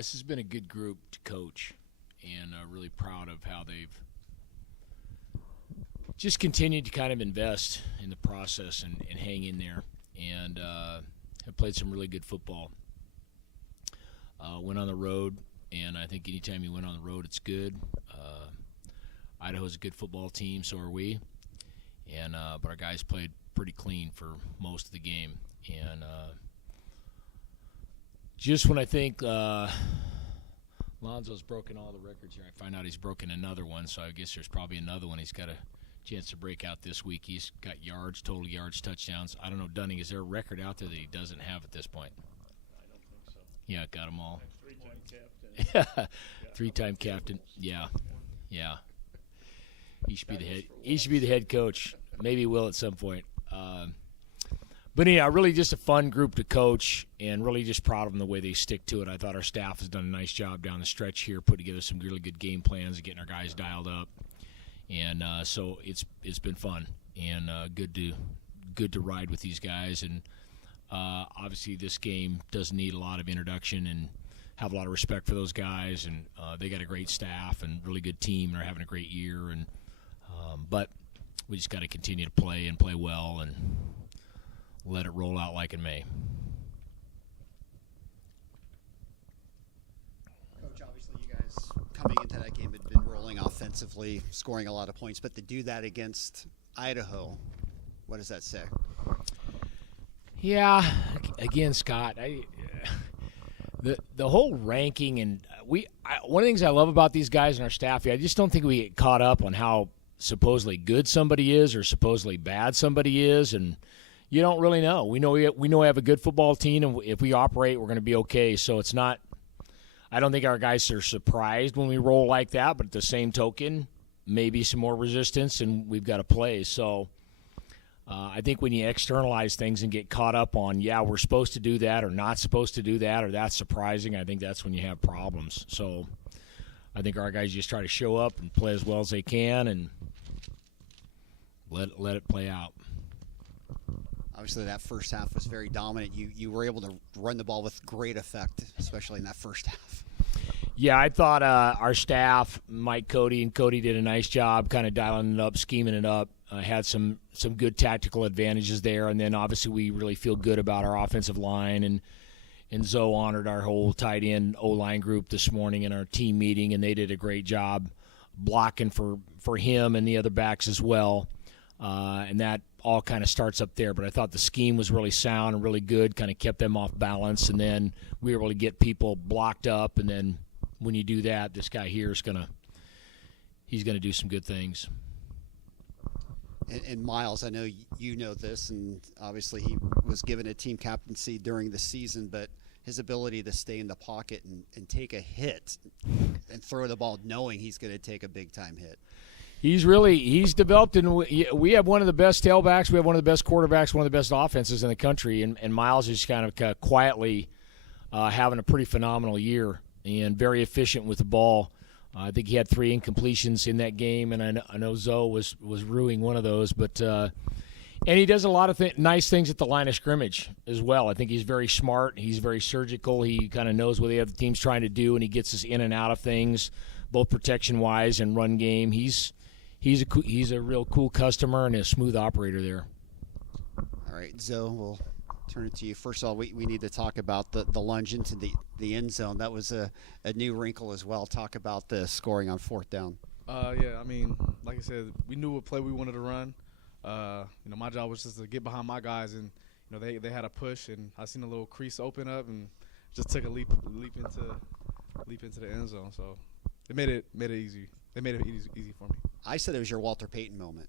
this has been a good group to coach, and really proud of how they've just continued to kind of invest in the process and hang in there, and have played some really good football. Went on the road, and I think anytime you went on the road, it's good. Idaho's a good football team, so are we. And but our guys played pretty clean for most of the game. And just when I think Lonzo's broken all the records here, I find out he's broken another one, so I guess there's probably another one he's got a chance to break out this week. He's got yards, total yards, touchdowns. I don't know, Dunning, is there a record out there that he doesn't have at this point? I don't think so. Yeah, got them all. Three-time captain. Three-time captain. Yeah. He should be the head. He should be the head coach. Maybe he will at some point. But anyhow, really just a fun group to coach, and really just proud of them the way they stick to it. I thought our staff has done a nice job down the stretch here, put together some really good game plans, and getting our guys dialed up, and so it's been fun and good to ride with these guys. And obviously, this game does need a lot of introduction, and have a lot of respect for those guys, and they got a great staff and really good team, and are having a great year. And but we just got to continue to play and play well and let it roll out like it may. Coach, obviously you guys coming into that game had been rolling offensively, scoring a lot of points, but to do that against Idaho, what does that say? Yeah, again, Scott, the whole ranking, and one of the things I love about these guys and our staff, I just don't think we get caught up on how supposedly good somebody is or supposedly bad somebody is, and you don't really know. We know we have a good football team, and if we operate, we're going to be okay. So it's not – I don't think our guys are surprised when we roll like that, but at the same token, maybe some more resistance, and we've got to play. So I think when you externalize things and get caught up on, we're supposed to do that or not supposed to do that or that's surprising, I think that's when you have problems. So I think our guys just try to show up and play as well as they can and let it play out. Obviously, that first half was very dominant. You were able to run the ball with great effect, especially in that first half. Yeah, I thought our staff, Mike, Cody did a nice job kind of dialing it up, scheming it up. Had some good tactical advantages there, and then obviously we really feel good about our offensive line, and Zoe honored our whole tight end O-line group this morning in our team meeting, and they did a great job blocking for him and the other backs as well, and that all kind of starts up there. But I thought the scheme was really sound and really good, kind of kept them off balance, and then we were able to get people blocked up, and then when you do that, this guy here is he's gonna do some good things. And Miles, I know you know this, and obviously he was given a team captaincy during the season, but his ability to stay in the pocket and take a hit and throw the ball knowing he's going to take a big-time hit. He's developed, and we have one of the best tailbacks. We have one of the best quarterbacks, one of the best offenses in the country, and Miles is kind of quietly having a pretty phenomenal year and very efficient with the ball. I think he had 3 incompletions in that game, and I know Zoe was ruining one of those. But and he does a lot of nice things at the line of scrimmage as well. I think he's very smart. He's very surgical. He kind of knows what the other team's trying to do, and he gets us in and out of things, both protection-wise and run game. He's a real cool customer and a smooth operator there. All right, Zoe, we'll turn it to you. First of all, we need to talk about the lunge into the end zone. That was a new wrinkle as well. Talk about the scoring on 4th down. Yeah, I mean, like I said, we knew what play we wanted to run. My job was just to get behind my guys, and they had a push, and I seen a little crease open up, and just took a leap into the end zone. So it made it easy. They made it easy for me. I said it was your Walter Payton moment.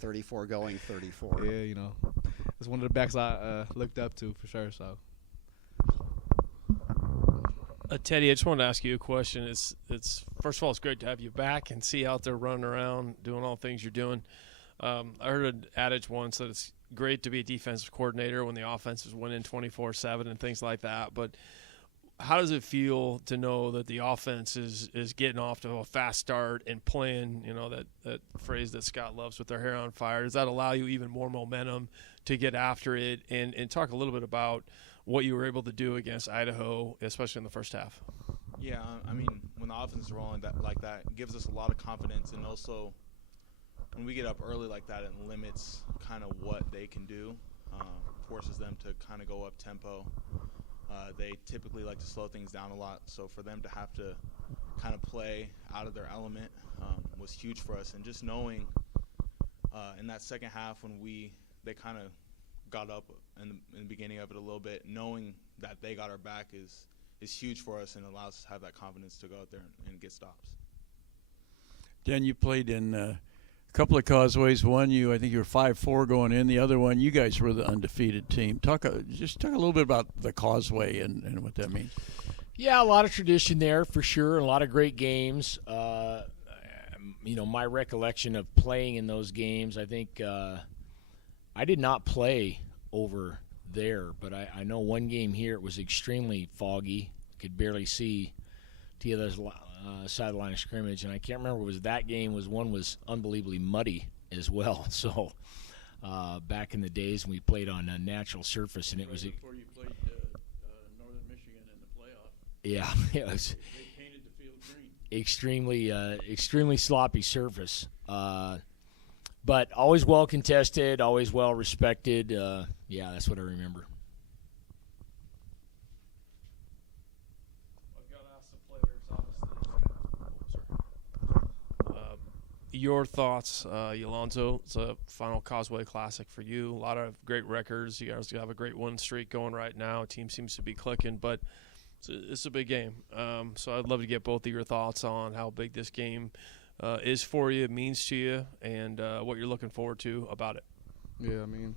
34 going 34. Yeah, it's one of the backs I looked up to for sure. So, Teddy, I just wanted to ask you a question. It's first of all, it's great to have you back and see you out there running around doing all the things you're doing. I heard an adage once that it's great to be a defensive coordinator when the offense is winning 24/7 and things like that. But how does it feel to know that the offense is getting off to a fast start and playing, that phrase that Scott loves, with their hair on fire? Does that allow you even more momentum to get after it? And talk a little bit about what you were able to do against Idaho, especially in the first half. Yeah, I mean, when the offense is rolling like that, it gives us a lot of confidence, and also when we get up early like that, it limits kind of what they can do, forces them to kind of go up tempo. They typically like to slow things down a lot, so for them to have to kind of play out of their element was huge for us. And just knowing in that second half when they kind of got up in the beginning of it a little bit, knowing that they got our back is huge for us and allows us to have that confidence to go out there and get stops. Dan, you played in a couple of causeways. One, I think you were 5-4 going in. The other one, you guys were the undefeated team. Just talk a little bit about the causeway and what that means. Yeah, a lot of tradition there for sure. A lot of great games. My recollection of playing in those games, I think I did not play over there, but I know one game here it was extremely foggy. Could barely see to the other side of the line of scrimmage, and I can't remember was that game one was unbelievably muddy as well. So back in the days when we played on a natural surface, and it was before you played Northern Michigan in the playoff. Yeah, it was. They painted the field green. Extremely sloppy surface. But always well contested, always well respected. Yeah, that's what I remember. I've got to ask the players, obviously. Your thoughts, Yolonzo. It's a final Causeway Classic for you. A lot of great records. You guys have a great win streak going right now. Team seems to be clicking, but it's a big game. So I'd love to get both of your thoughts on how big this game is for you, means to you, and what you're looking forward to about it. Yeah, I mean,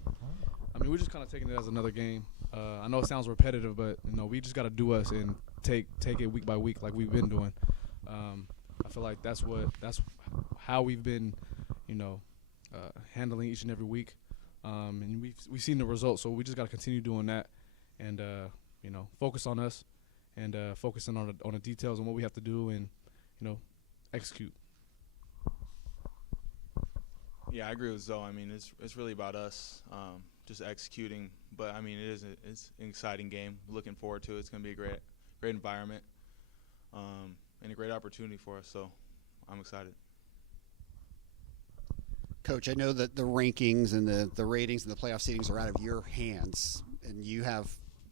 we're just kind of taking it as another game. I know it sounds repetitive, but we just got to do us and take it week by week like we've been doing. I feel like that's how we've been, handling each and every week, and we've seen the results. So we just got to continue doing that, and focus on us, and focusing on the details and what we have to do, and execute. Yeah, I agree with Zoe. I mean, it's really about us just executing. But I mean, it's an exciting game. Looking forward to it. It's going to be a great environment and a great opportunity for us. So I'm excited. Coach, I know that the rankings and the ratings and the playoff seedings are out of your hands, and you have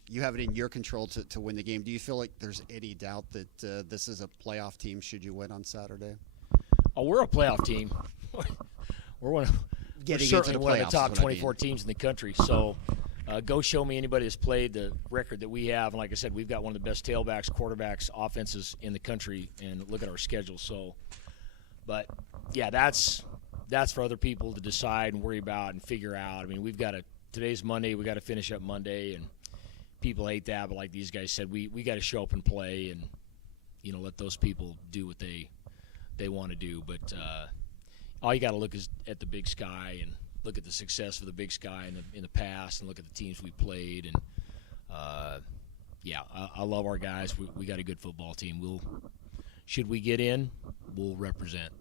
it in your control to win the game. Do you feel like there's any doubt that this is a playoff team should you win on Saturday? Oh, we're a playoff team. We're certainly one of the top 24 teams in the country. So go show me anybody that's played the record that we have. And like I said, we've got one of the best tailbacks, quarterbacks, offenses in the country. And look at our schedule. So, but yeah, that's for other people to decide and worry about and figure out. I mean, today's Monday. We got to finish up Monday, and people hate that. But like these guys said, we got to show up and play, and let those people do what they want to do. But all you got to look is at the Big Sky and look at the success of the Big Sky in the past, and look at the teams we played. And I love our guys. We got a good football team. Should we get in, we'll represent.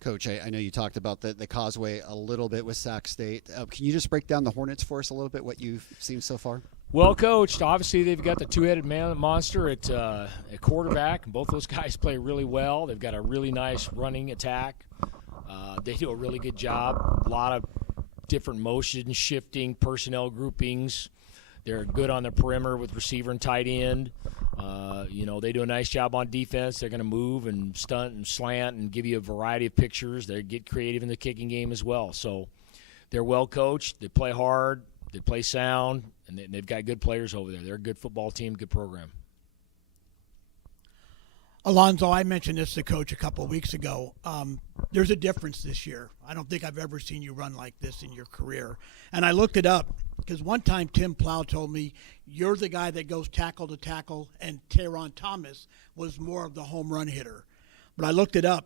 Coach, I know you talked about the Causeway a little bit with Sac State. Can you just break down the Hornets for us a little bit, what you've seen so far? Well coached. Obviously, they've got the two-headed monster at quarterback, and both those guys play really well. They've got a really nice running attack. They do a really good job. A lot of different motion shifting, personnel groupings. They're good on the perimeter with receiver and tight end. They do a nice job on defense. They're going to move and stunt and slant and give you a variety of pictures. They get creative in the kicking game as well. So they're well coached. They play hard. They play sound, and they've got good players over there. They're a good football team, good program. Alonzo, I mentioned this to Coach a couple of weeks ago. There's a difference this year. I don't think I've ever seen you run like this in your career. And I looked it up because one time Tim Plow told me you're the guy that goes tackle to tackle, and Teron Thomas was more of the home run hitter. But I looked it up.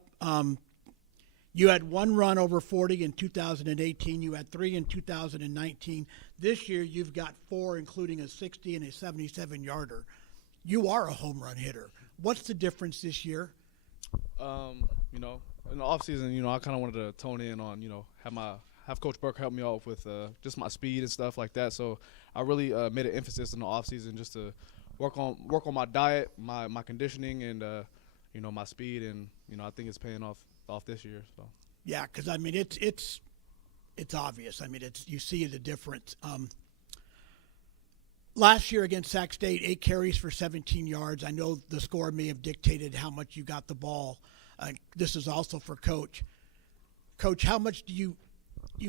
You had one run over 40 in 2018. You had 3 in 2019. This year you've got 4, including a 60 and a 77-yarder. You are a home run hitter. What's the difference this year? In the offseason, I kind of wanted to tone in on, have have Coach Burke help me out with just my speed and stuff like that. So I really made an emphasis in the off season just to work on my diet, my conditioning, and my speed, and I think it's paying off this year. So Yeah, because I mean it's obvious. I mean you see the difference. Last year against Sac State, 8 carries for 17 yards. I know the score may have dictated how much you got the ball. This is also for Coach. Coach, how much do you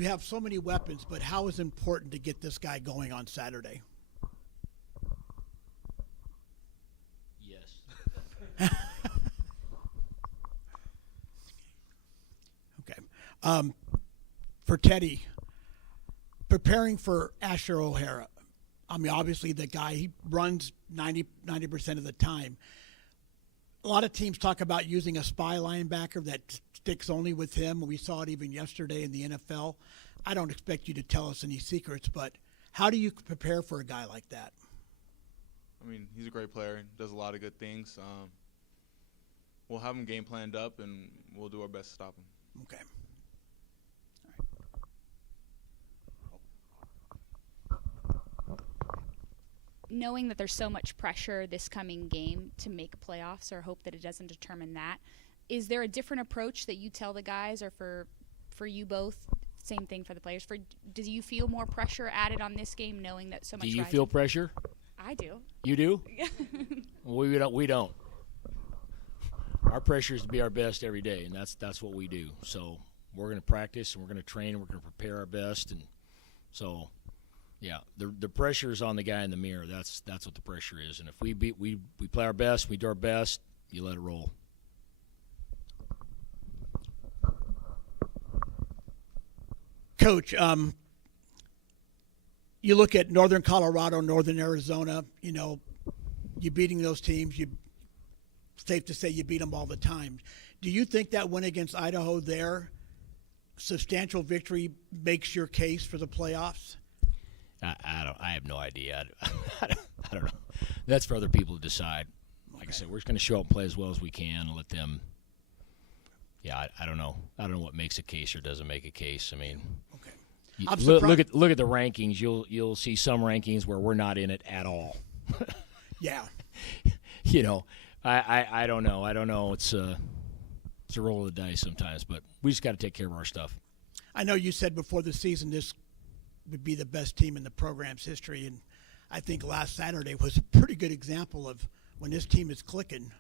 have so many weapons, but how is it important to get this guy going on Saturday? Yes. Okay. For Teddy, preparing for Asher O'Hara, I mean, obviously the guy, he runs 90% of the time. A lot of teams talk about using a spy linebacker that sticks only with him. We saw it even yesterday in the NFL. I don't expect you to tell us any secrets, but how do you prepare for a guy like that? I mean, he's a great player, does a lot of good things. We'll have him game planned up, and we'll do our best to stop him. Okay. Knowing that there's so much pressure this coming game to make playoffs, or hope that it doesn't determine that, is there a different approach that you tell the guys, or for you both? Same thing for the players. Do you feel more pressure added on this game, knowing that so much? Do you feel pressure? I do. You do? Well, we don't. Our pressure is to be our best every day, and that's what we do. So we're going to practice, and we're going to train, and we're going to prepare our best, and so. Yeah, the pressure is on the guy in the mirror. That's what the pressure is. And if we play our best, we do our best, you let it roll. Coach, you look at Northern Colorado, Northern Arizona, you beating those teams, safe to say you beat them all the time. Do you think that win against Idaho there, substantial victory, makes your case for the playoffs? I have no idea. I don't know. That's for other people to decide. Like I said, we're just going to show up and play as well as we can and let them. Yeah, I don't know. I don't know what makes a case or doesn't make a case. I mean, okay. Look at the rankings. You'll see some rankings where we're not in it at all. Yeah. I don't know. I don't know. It's a roll of the dice sometimes, but we just got to take care of our stuff. I know you said before the season this would be the best team in the program's history, and I think last Saturday was a pretty good example of when this team is clicking.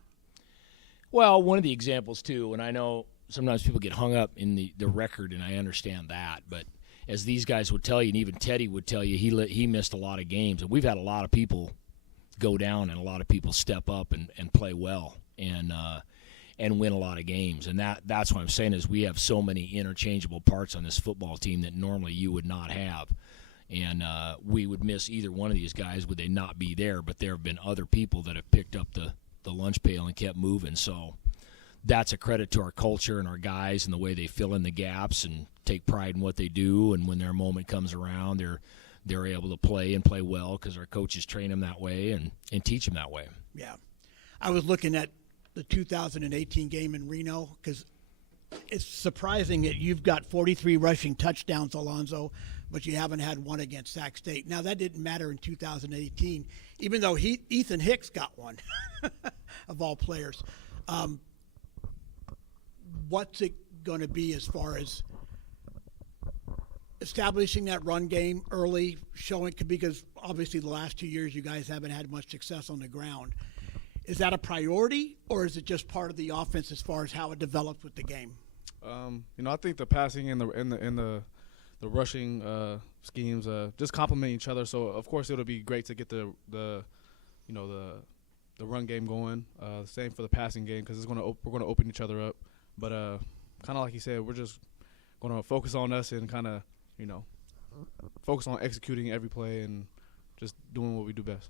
Well, one of the examples too, and I know sometimes people get hung up in the record, and I understand that, but as these guys would tell you, and even Teddy would tell you, he missed a lot of games, and we've had a lot of people go down and a lot of people step up and play well and win a lot of games, and that's what I'm saying is we have so many interchangeable parts on this football team that normally you would not have, and we would miss either one of these guys would they not be there, but there have been other people that have picked up the lunch pail and kept moving, so that's a credit to our culture and our guys and the way they fill in the gaps and take pride in what they do, and when their moment comes around, they're able to play and play well because our coaches train them that way and teach them that way. Yeah. I was looking at the 2018 game in Reno because it's surprising that you've got 43 rushing touchdowns, Alonzo, but you haven't had one against Sac State. Now, that didn't matter in 2018, even though Ethan Hicks got one of all players. What's it going to be as far as establishing that run game early, showing because obviously the last 2 years you guys haven't had much success on the ground. Is that a priority, or is it just part of the offense as far as how it develops with the game? I think the passing and the rushing schemes just complement each other. So of course it'll be great to get the run game going. Same for the passing game because we're going to open each other up. But kind of like you said, we're just going to focus on us and kind of focus on executing every play and just doing what we do best.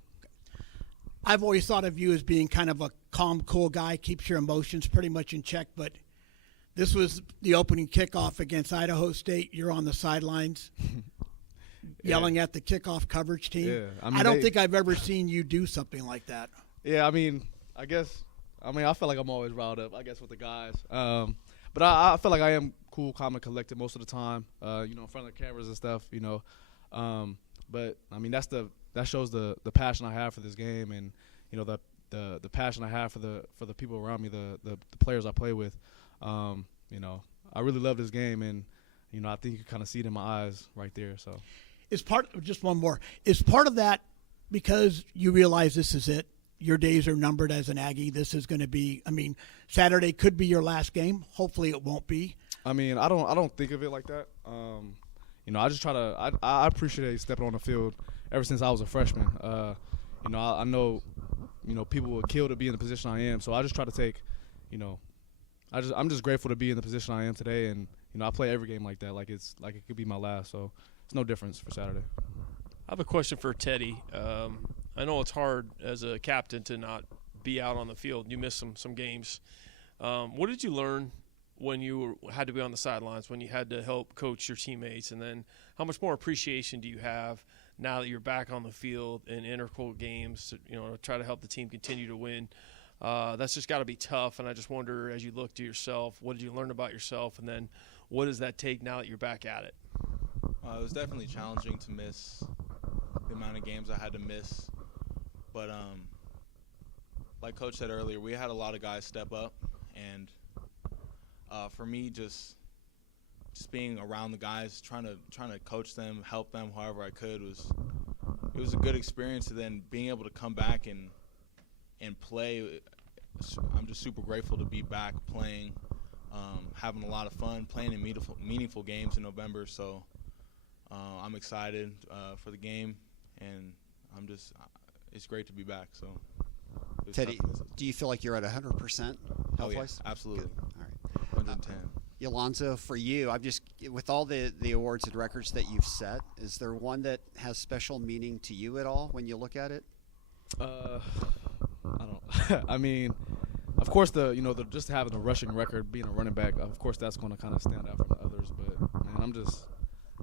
I've always thought of you as being kind of a calm, cool guy, keeps your emotions pretty much in check, but this was the opening kickoff against Idaho State. You're on the sidelines yelling at the kickoff coverage team. Yeah, I don't think I've ever seen you do something like that. Yeah, I feel like I'm always riled up, I guess, with the guys. But I feel like I am cool, calm, and collected most of the time. In front of the cameras and stuff. But I mean that shows the passion I have for this game, and the passion I have for the people around me, the players I play with. I really love this game, and I think you can kind of see it in my eyes right there. So, just one more. Is part of that because you realize this is it? Your days are numbered as an Aggie. This is going to be. I mean, Saturday could be your last game. Hopefully, it won't be. I mean, I don't think of it like that. I just try to. I appreciate stepping on the field ever since I was a freshman. I know, people would kill to be in the position I am. So I just try to take, I'm just grateful to be in the position I am today, and I play every game like that, like it could be my last. So it's no difference for Saturday. I have a question for Teddy. I know it's hard as a captain to not be out on the field. You missed some games. What did you learn when you had to be on the sidelines, when you had to help coach your teammates, and then how much more appreciation do you have now that you're back on the field in integral games to try to help the team continue to win? That's just got to be tough, and I just wonder, as you look to yourself, what did you learn about yourself, and then what does that take now that you're back at it? It was definitely challenging to miss the amount of games I had to miss, but like Coach said earlier, we had a lot of guys step up, and for me, just being around the guys, trying to coach them, help them however I could it was a good experience. And then being able to come back and play, I'm just super grateful to be back playing, having a lot of fun, playing in meaningful games in November. So I'm excited for the game, and it's great to be back. So, Teddy, do you feel like you're at 100% Oh, yeah, health-wise? absolutely. Good. All right. 110. Yolonzo, for you, with all the awards and records that you've set, is there one that has special meaning to you at all when you look at it? I don't. I mean, of course, just having a rushing record, being a running back, of course, that's going to kind of stand out from the others. But man,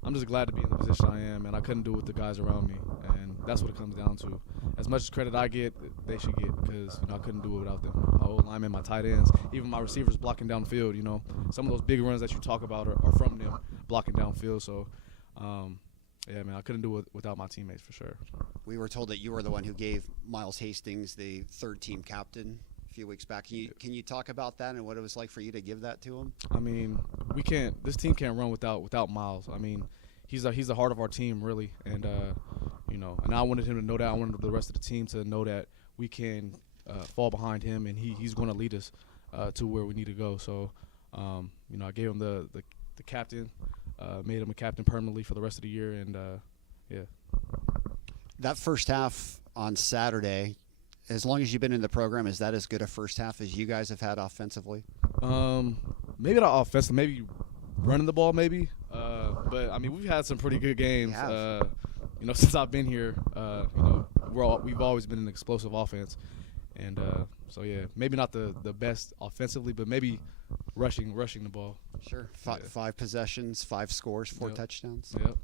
I'm just glad to be in the position I am, and I couldn't do it with the guys around me, and that's what it comes down to. As much credit I get, they should get, because I couldn't do it without them. My old linemen, my tight ends, even my receivers blocking downfield. Some of those big runs that you talk about are from them blocking downfield. So, yeah, man, I couldn't do it without my teammates for sure. We were told that you were the one who gave Miles Hastings the third-team captain a few weeks back. Can you talk about that and what it was like for you to give that to him? I mean, this team can't run without Miles. I mean, he's the heart of our team, really, and and I wanted him to know that. I wanted the rest of the team to know that we can fall behind him, and he's going to lead us to where we need to go. So, I gave him the captain, made him a captain permanently for the rest of the year, and yeah. That first half on Saturday, as long as you've been in the program, is that as good a first half as you guys have had offensively? Maybe not offensive, maybe running the ball, maybe. But I mean, we've had some pretty good games. Since I've been here, we've always been an explosive offense, and so yeah, maybe not the best offensively, but maybe rushing the ball. Sure. Five possessions, 5 scores, 4 touchdowns. Yep.